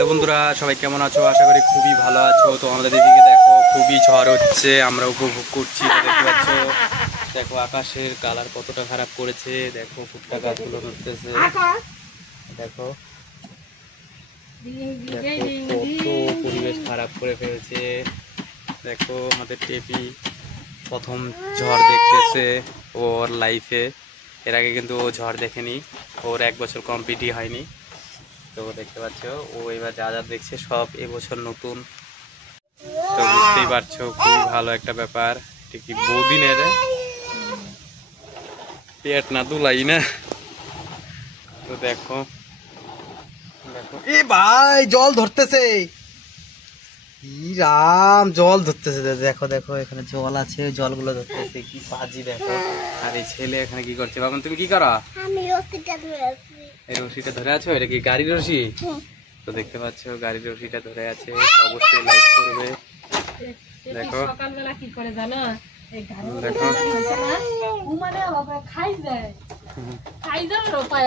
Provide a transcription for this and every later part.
Hello বন্ধুরা, সবাই কেমন আছো? আশা করি খুবই ভালো আছো। তো আমাদের এদিকে দেখো খুবই ঝড় হচ্ছে, আমরা উপভোগ করছি। দেখতে পাচ্ছ, দেখো আকাশের কালার কতটা খারাপ করেছে। দেখো ফুটটা গাছগুলো নড়তেছে। দেখো কত পরিবেশ খারাপ করে ফেলছে। দেখো আমাদের টেপি প্রথম ঝড় দেখতেছে ওর লাইফে। এর আগে কিন্তু ও ঝড় দেখেনি, ওর 1 বছর কমপ্লিটই হয়নি। তো দেখতে পাচ্ছ ও এবার যা যা দেখছে সব এবছর নতুন। তো বুঝতেই পারছো খুবই ভালো একটা ব্যাপার। এটা কি বহুদিনের পেট না দুলাই না। তো দেখো দেখো এ ভাই জল ধরতেছে, রাম জল ধরতেছে। দেখো দেখো এখানে জল আছে, জলগুলো ধরতেছে, কি পাজি দেখো। আর এই ছেলে এখানে কি করছে? বাবা তুমি কি করো? আমি রশিটা ধরে আছি। এই রশিটা ধরে আছো? এটা কি গাড়ির রশি? তো দেখতে পাচ্ছ গাড়ির রশিটা ধরে আছে। অবশ্যই লাইক করবে। দেখো সকালবেলা কি করে জানো, এই দেখো খাই যায় রোপায়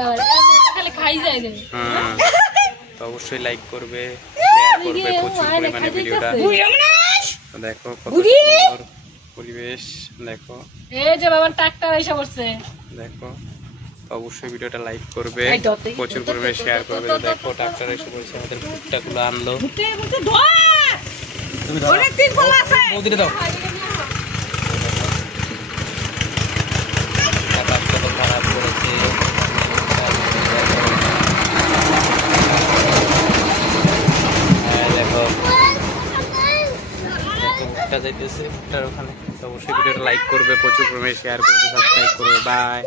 খালি খাই যায় রে। তো অবশ্যই লাইক করবে, শেয়ার করবে প্রচুর পরিমাণে ভিডিওটা। তো দেখো কত সুন্দর পরিবেশ। দেখো এই যে বাবার ট্রাক্টর এসে পড়ছে। দেখো অবশ্যই ভিডিওটা লাইক করবে, প্রচুর পরিমাণে শেয়ার করবে। দেখো ট্রাক্টর এসে পড়ছে, আমাদের ভুট্টাগুলো আনলো। তুমি দাও, বৌদিরে দাও। আকাশ কত খারাপ করেছে। হ্যাঁ দেখো ভুট্টা যাইতেছে, ভুট্টার ওখানে। অবশ্যই ভিডিওটা লাইক করবে, প্রচুর পরিমাণে শেয়ার করবে, সাবস্ক্রাইব করবে। বাই।